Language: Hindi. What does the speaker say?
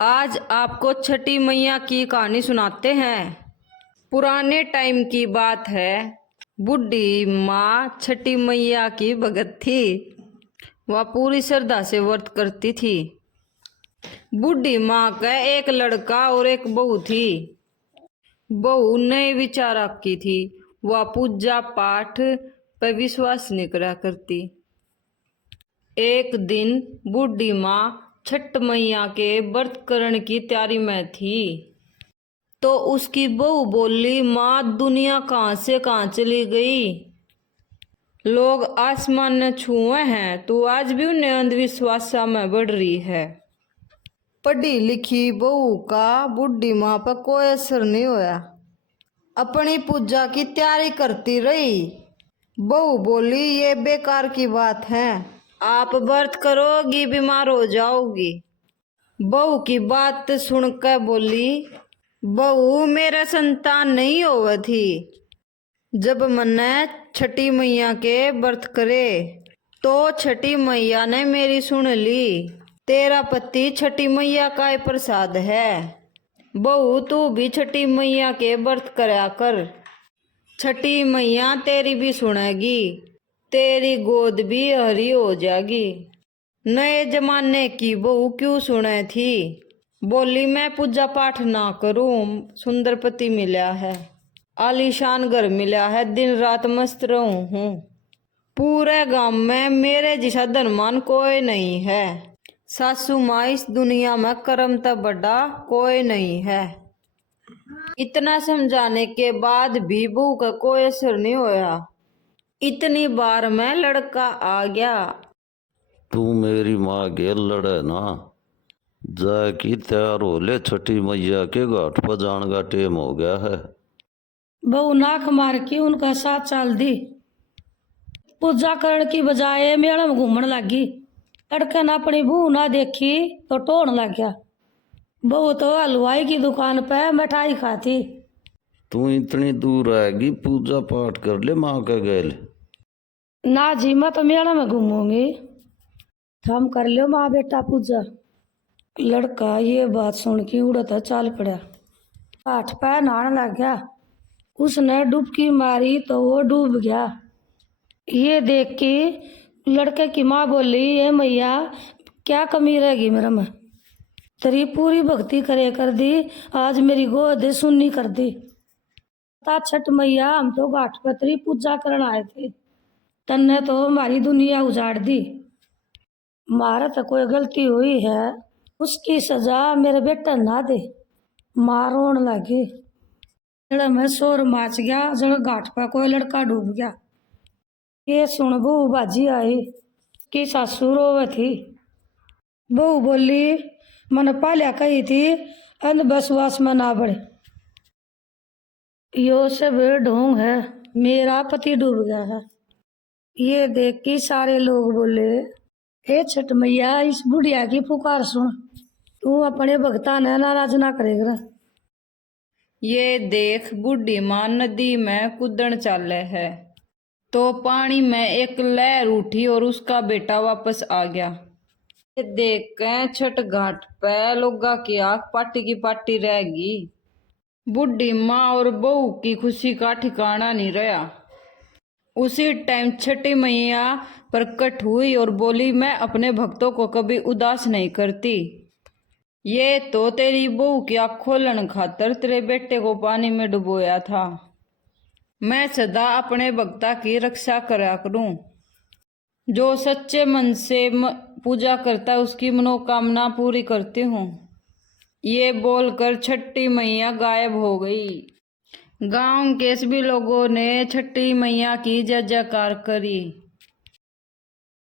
आज आपको छठी मैया की कहानी सुनाते हैं। पुराने टाइम की बात है। बूढ़ी माँ छठी मैया की भगत थी। वह पूरी श्रद्धा से व्रत करती थी। बूढ़ी माँ का एक लड़का और एक बहू थी। बहू नए विचार की थी। वह पूजा पाठ पर विश्वास नहीं करा करती। एक दिन बूढ़ी माँ छठ मैया के व्रत करने की तैयारी में थी, तो उसकी बहू बोली, माँ दुनिया कहाँ से कहाँ चली गई। लोग आसमान न छुए हैं, तो आज भी उन्हें अंधविश्वास में बढ़ रही है। पढ़ी लिखी बहू का बूढ़ी माँ पर कोई असर नहीं होया। अपनी पूजा की तैयारी करती रही। बहू बोली, ये बेकार की बात है, आप व्रत करोगी बीमार हो जाओगी। बहू की बात सुनकर बोली, बहू मेरा संतान नहीं होवा थी। जब मैंने छठी मैया के व्रत करे तो छठी मैया ने मेरी सुन ली। तेरा पति छठी मैया का ही प्रसाद है। बहू तू भी छठी मैया के व्रत करा कर, छठी मैया तेरी भी सुनेगी, तेरी गोद भी हरी हो जाएगी। नए जमाने की बहू क्यों सुने थी। बोली, मैं पूजा पाठ ना करूं, सुंदर पति मिला है, आलीशान घर मिला है, दिन रात मस्त रहूं हूँ। पूरे गांव में मेरे जैसा धनवान कोई नहीं है। सासू माँ इस दुनिया में कर्म तक बड़ा कोई नहीं है। इतना समझाने के बाद भी बहू का कोई असर नहीं होया। इतनी बार में लड़का आ गया। तू मेरी माँ के लड़े ना, जाकी तैयार हो ले, छठी मैया के घाट पर जाने का टेम हो गया है। बहू नाक मार के उनका साथ चल दी। पूजा करने की बजाय मेला में घूमने लगी। लड़के ने अपनी बहू ना देखी तो टोन लग गया। बहू तो हलवाई की दुकान पे मिठाई खाती। तू इतनी दूर आएगी, पूजा पाठ कर ले माँ का गेल। ना जी, मैं तो मेला में घूमूंगी। हम कर लो माँ बेटा पूजा। लड़का ये बात सुन के उड़ता चाल पड़ा। हाथ पैर नहाने लग गया। उसने डुबकी मारी तो वो डूब गया। ये देख के लड़के की माँ बोली, ये मैया क्या कमी रहेगी मेरा में, तेरी पूरी भक्ति करे कर दी, आज मेरी गोद सुन्नी कर दी। छठ मैया, हम तो घाट पर तेरी पूजा करने आए थे, तन्ने तो हमारी दुनिया उजाड़ दी। मारा तो कोई गलती हुई है, उसकी सजा मेरे बेटा ना दे। माँ रोन लगी। में शोर माच गया। जब घाट पर कोई लड़का डूब गया। ये सुन बहू बाजी आई कि सासू रोवे थी। बहू बोली, मन पालिया कही थी, अंधविश्वास में ना बढ़े। यो सब ढोंग है, मेरा पति डूब गया है। ये देख के सारे लोग बोले, हे छठ मैया, इस बुढ़िया की पुकार सुन, तू अपने भक्ता ने नाराज ना करेगा। ये देख बूढ़ी माँ नदी में कूदन चाले है, तो पानी में एक लहर उठी और उसका बेटा वापस आ गया। ये देख के छठ घाट पे लोगा की आंख पाटी की पाटी रहेगी। बूढ़ी माँ और बहू की खुशी का ठिकाना नहीं रहा। उसी टाइम छठी मैया प्रकट हुई और बोली, मैं अपने भक्तों को कभी उदास नहीं करती। ये तो तेरी बहू की आँख खोलन खातर तेरे बेटे को पानी में डुबोया था। मैं सदा अपने भक्ता की रक्षा करा करूं। जो सच्चे मन से पूजा करता है उसकी मनोकामना पूरी करती हूँ। ये बोलकर छठी मैया गायब हो गई। गांव के सभी लोगों ने छठी मैया की जय जयकार करी।